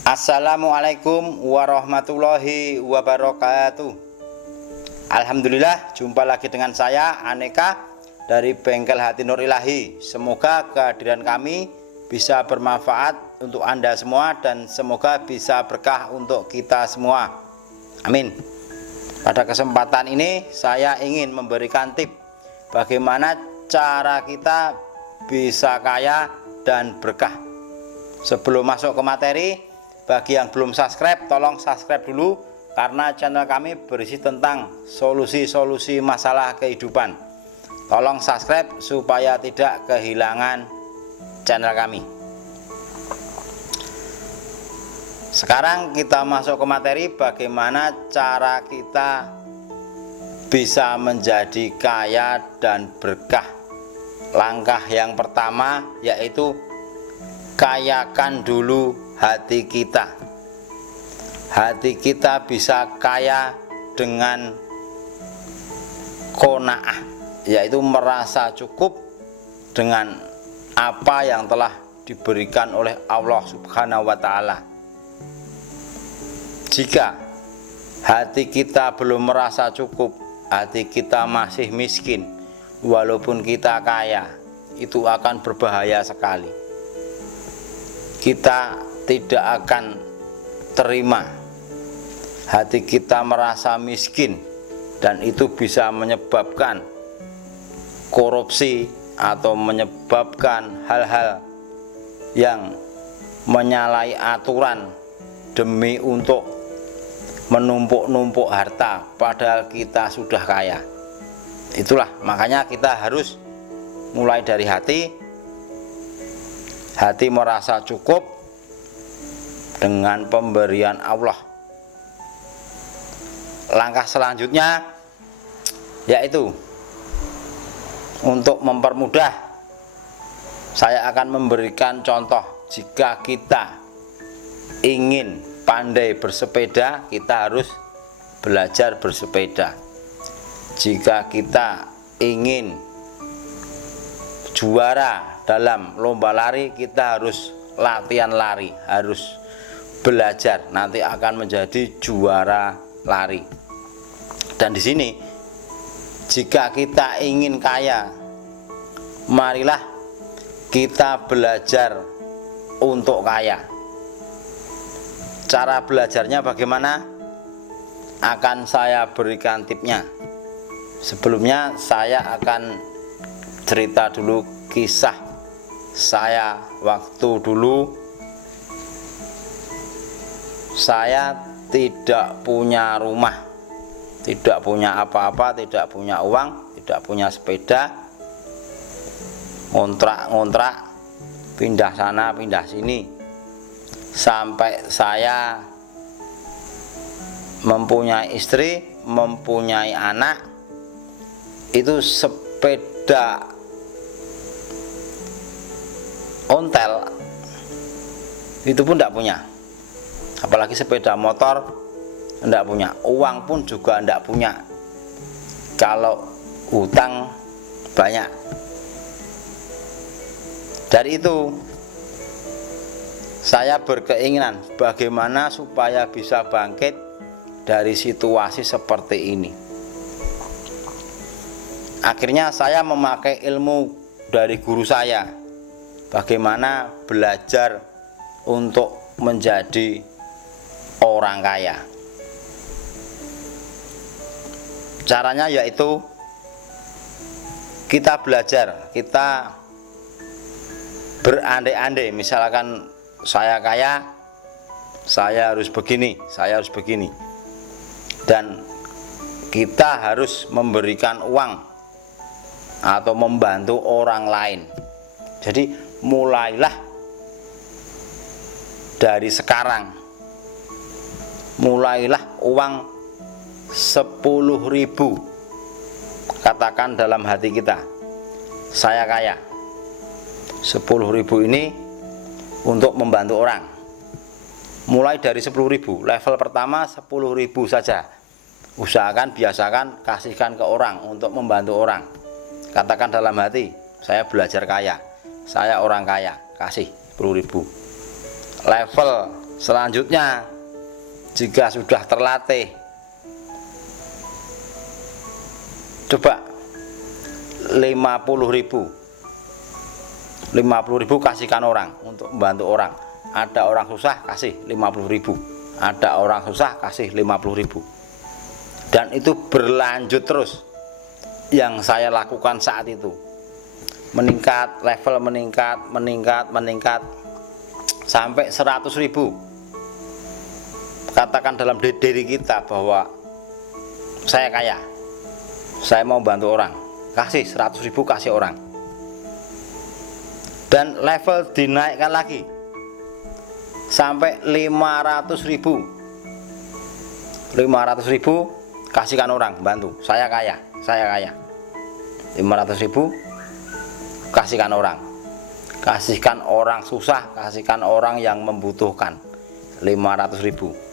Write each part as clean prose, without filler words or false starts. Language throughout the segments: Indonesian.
Assalamualaikum warahmatullahi wabarakatuh. Alhamdulillah, jumpa lagi dengan saya Aneka dari Bengkel Hati Nur Ilahi. Semoga kehadiran kami bisa bermanfaat untuk Anda semua dan semoga bisa berkah untuk kita semua. Amin. Pada kesempatan ini saya ingin memberikan tip bagaimana cara kita bisa kaya dan berkah. Sebelum masuk ke materi, bagi yang belum subscribe, tolong subscribe dulu karena channel kami berisi tentang solusi-solusi masalah kehidupan. Tolong subscribe supaya tidak kehilangan channel kami. Sekarang kita masuk ke materi bagaimana cara kita bisa menjadi kaya dan berkah. Langkah yang pertama yaitu kayakan dulu hati kita. Hati kita bisa kaya dengan qanaah, yaitu merasa cukup dengan apa yang telah diberikan oleh Allah Subhanahu wa Ta'ala. Jika hati kita belum merasa cukup, hati kita masih miskin, walaupun kita kaya, itu akan berbahaya sekali. Kita tidak akan terima hati kita merasa miskin, dan itu bisa menyebabkan korupsi atau menyebabkan hal-hal yang menyalahi aturan demi untuk menumpuk-numpuk harta padahal kita sudah kaya. Itulah makanya kita harus mulai dari hati merasa cukup dengan pemberian Allah. Langkah selanjutnya yaitu untuk mempermudah, saya akan memberikan contoh. Jika kita ingin pandai bersepeda, kita harus belajar bersepeda. Jika kita ingin juara dalam lomba lari, kita harus latihan lari, harus belajar, nanti akan menjadi juara lari. Dan di sini, jika kita ingin kaya, marilah kita belajar untuk kaya. Cara belajarnya bagaimana? Akan saya berikan tipnya. Sebelumnya saya akan cerita dulu kisah saya waktu dulu saya tidak punya rumah, tidak punya apa-apa, tidak punya uang, tidak punya sepeda, ngontrak-ngontrak, pindah sana pindah sini, sampai saya mempunyai istri, mempunyai anak. Itu sepeda ontel itu pun tidak punya, apalagi sepeda motor tidak punya, uang pun juga tidak punya, kalau hutang banyak. Dari itu saya berkeinginan bagaimana supaya bisa bangkit dari situasi seperti ini. Akhirnya saya memakai ilmu dari guru saya, bagaimana belajar untuk menjadi orang kaya. Caranya yaitu kita belajar, kita berandai-andai. Misalkan saya kaya, saya harus begini, saya harus begini, dan kita harus memberikan uang atau membantu orang lain. Jadi mulailah dari sekarang, mulailah uang 10.000, katakan dalam hati kita, saya kaya. 10.000 ini untuk membantu orang. Mulai dari 10.000, level pertama 10.000 saja. Usahakan, biasakan, kasihkan ke orang untuk membantu orang. Katakan dalam hati, saya belajar kaya, saya orang kaya, kasih 10.000. Level Selanjutnya, jika sudah terlatih, coba 50.000 kasihkan orang untuk membantu orang. Ada orang susah, kasih 50.000. Ada orang susah, kasih 50.000. Dan itu berlanjut terus. Yang saya lakukan saat itu meningkat, level meningkat sampai 100.000. Katakan dalam diri kita bahwa saya kaya, saya mau bantu orang, kasih 100.000, kasih orang. Dan level dinaikkan lagi sampai 500.000. 500.000 kasihkan orang, bantu, saya kaya. 500.000 kasihkan orang. Kasihkan orang susah, kasihkan orang yang membutuhkan. 500.000.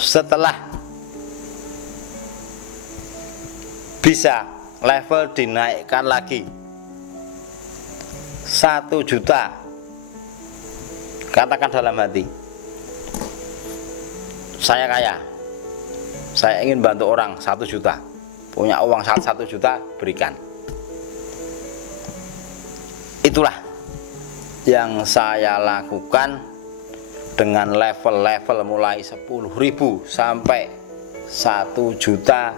Setelah bisa level dinaikkan lagi 1 juta. Katakan dalam hati, saya kaya, saya ingin bantu orang 1 juta. Punya uang 1 juta, berikan. Itulah yang saya lakukan dengan level-level mulai 10.000 sampai 1 juta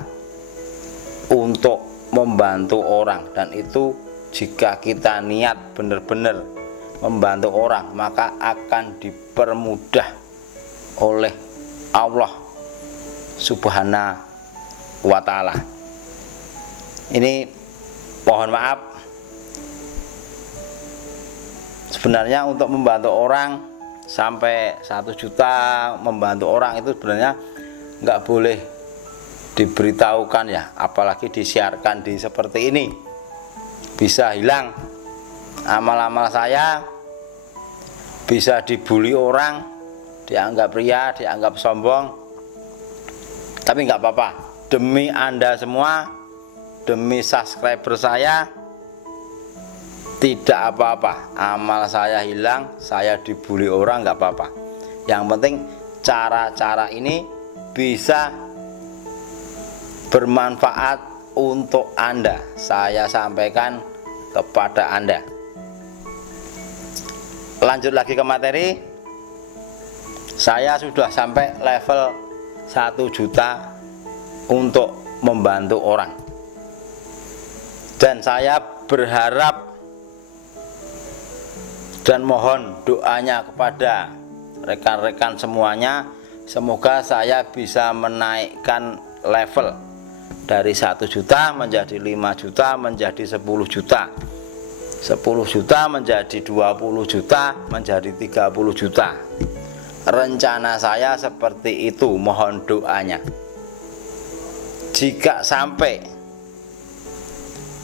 untuk membantu orang. Dan itu jika kita niat benar-benar membantu orang, maka akan dipermudah oleh Allah Subhanahu wa ta'ala. Ini mohon maaf, sebenarnya untuk membantu orang sampai 1 juta, membantu orang itu sebenarnya nggak boleh diberitahukan ya, apalagi disiarkan di seperti ini. Bisa hilang amal-amal saya, bisa dibully orang, dianggap ria, dianggap sombong. Tapi nggak apa-apa, demi Anda semua, demi subscriber saya, tidak apa-apa. Amal saya hilang, saya dibully orang, nggak apa-apa. Yang penting cara-cara ini bisa bermanfaat untuk Anda. Saya sampaikan kepada Anda. Lanjut lagi ke materi. Saya sudah sampai level 1 juta untuk membantu orang. Dan saya berharap dan mohon doanya kepada rekan-rekan semuanya, semoga saya bisa menaikkan level dari 1 juta menjadi 5 juta menjadi 10 juta, 10 juta menjadi 20 juta menjadi 30 juta. Rencana saya seperti itu, mohon doanya. Jika sampai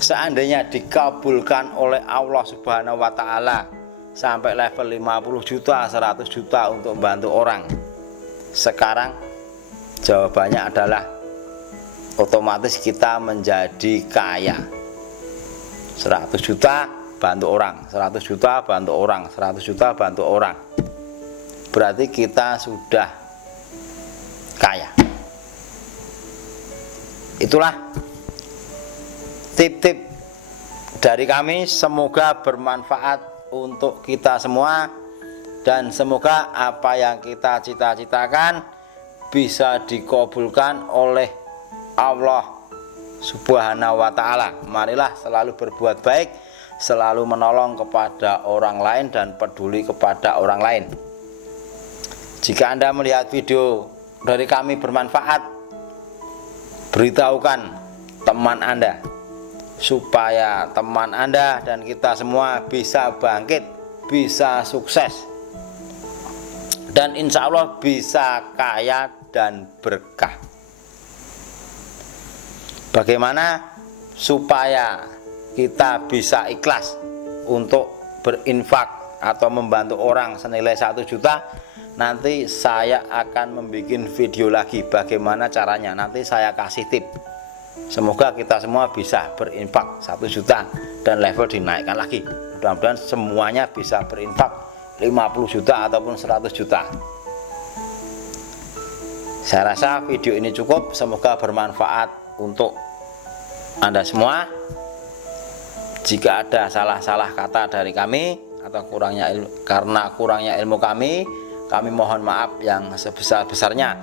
seandainya dikabulkan oleh Allah Subhanahu wa ta'ala sampai level 50 juta, 100 juta untuk membantu orang, sekarang jawabannya adalah otomatis kita menjadi kaya. 100 juta bantu orang, 100 juta bantu orang, 100 juta bantu orang. Berarti kita sudah kaya. Itulah tip-tip dari kami, semoga bermanfaat untuk kita semua, dan semoga apa yang kita cita-citakan bisa dikabulkan oleh Allah Subhanahu wa ta'ala. Marilah selalu berbuat baik, selalu menolong kepada orang lain dan peduli kepada orang lain. Jika Anda melihat video dari kami bermanfaat, beritahukan teman Anda, supaya teman Anda dan kita semua bisa bangkit, bisa sukses, dan insya Allah bisa kaya dan berkah. Bagaimana supaya kita bisa ikhlas untuk berinfak atau membantu orang senilai 1 juta? Nanti saya akan membuat video lagi bagaimana caranya. Nanti saya kasih tip. Semoga kita semua bisa berinfak 1 juta dan level dinaikkan lagi. Mudah-mudahan semuanya bisa berinfak 50 juta ataupun 100 juta. Saya rasa video ini cukup, semoga bermanfaat untuk Anda semua. Jika ada salah-salah kata dari kami atau karena kurangnya ilmu kami mohon maaf yang sebesar-besarnya.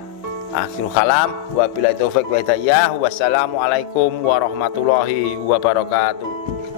Akhirul kalam, wabillahi taufik wa hidayah. Wassalamualaikum warahmatullahi wabarakatuh.